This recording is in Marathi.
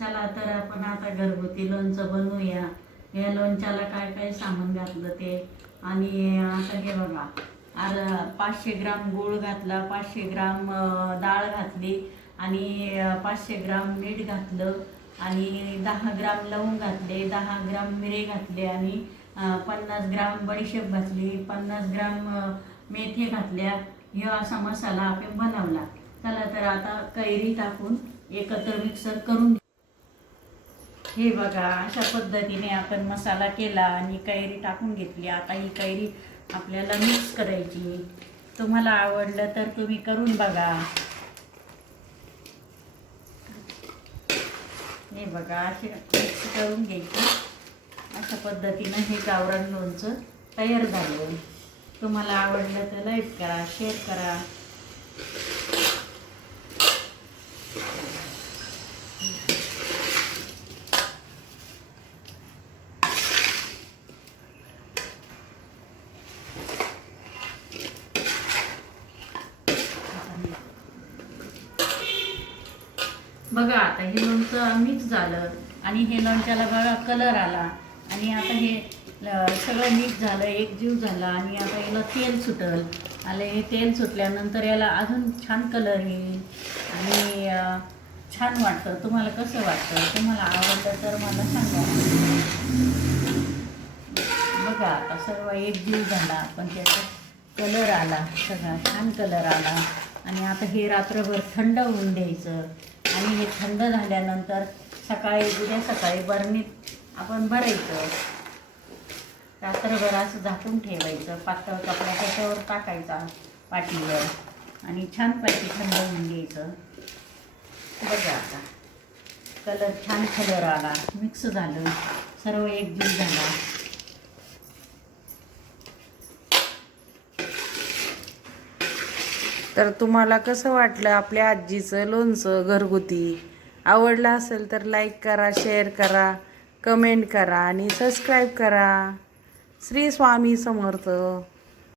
चला तर आपण आता घरगुती लोणचं बनवूया. या लोणच्याला काय काय सामान घातलं ते. आणि आता हे बघा, 500 ग्राम गूळ घातला, 500 ग्राम डाळ घातली आणि 500 ग्राम मीठ घातलं आणि 10 ग्राम लवंग घातले, 10 ग्राम मिरे घातले आणि 50 ग्राम बडीशेप घातली, 50 ग्राम मेथी घातल्या. हे असा मसाला आपण बनवला. चला तर आता कैरी टाकून एकत्र मिक्सर करून. हे बघा, अशा पद्धतीने आपण मसाला केला आणि कैरी टाकून घेतली. आता ही कैरी आपल्याला मिक्स करायची. तुम्हाला आवडलं तर तुम्ही करून बघा. हे बघा, असे मिक्स करून घ्यायची. अशा पद्धतीनं हे गावरान लोणचं तयार झालं. तुम्हाला आवडलं तर लाईक करा, शेअर करा. बघा, आता हे लोणचं मिक्स झालं आणि हे लोणच्याला बघा कलर आला. आणि आता हे सगळं मिक्स झालं, एकजीव झाला आणि आता याला तेल सुटल. आले हे तेल सुटल्यानंतर याला अजून छान कलर येईल आणि छान वाटतं. तुम्हाला कसं वाटतं? तुम्हाला आवडतं तर मला सांगा. बघा, आता सर्व एकजीव झाला, पण त्याचा कलर आला, सगळा छान कलर आला. आणि आता हे रात्रभर थंड होऊन द्यायचं आणि हे थंड झाल्यानंतर उद्या सकाळी बरणीत आपण भरायचं. रात्रभर असं झाकून ठेवायचं. पातळ कपडा त्याच्यावर टाकायचा पाटीवर आणि छानपैकी थंड होऊन द्यायचं. बघा, आता छान कलर आला, मिक्स झालं, सर्व एकजीव झाला. तर तुम्हाला कसं वाटलं आपल्या आजीचं लोणचं घरगुती? आवडलं असेल तर लाईक करा, शेअर करा, कमेंट करा आणि सबस्क्राईब करा. श्री स्वामी समर्थ.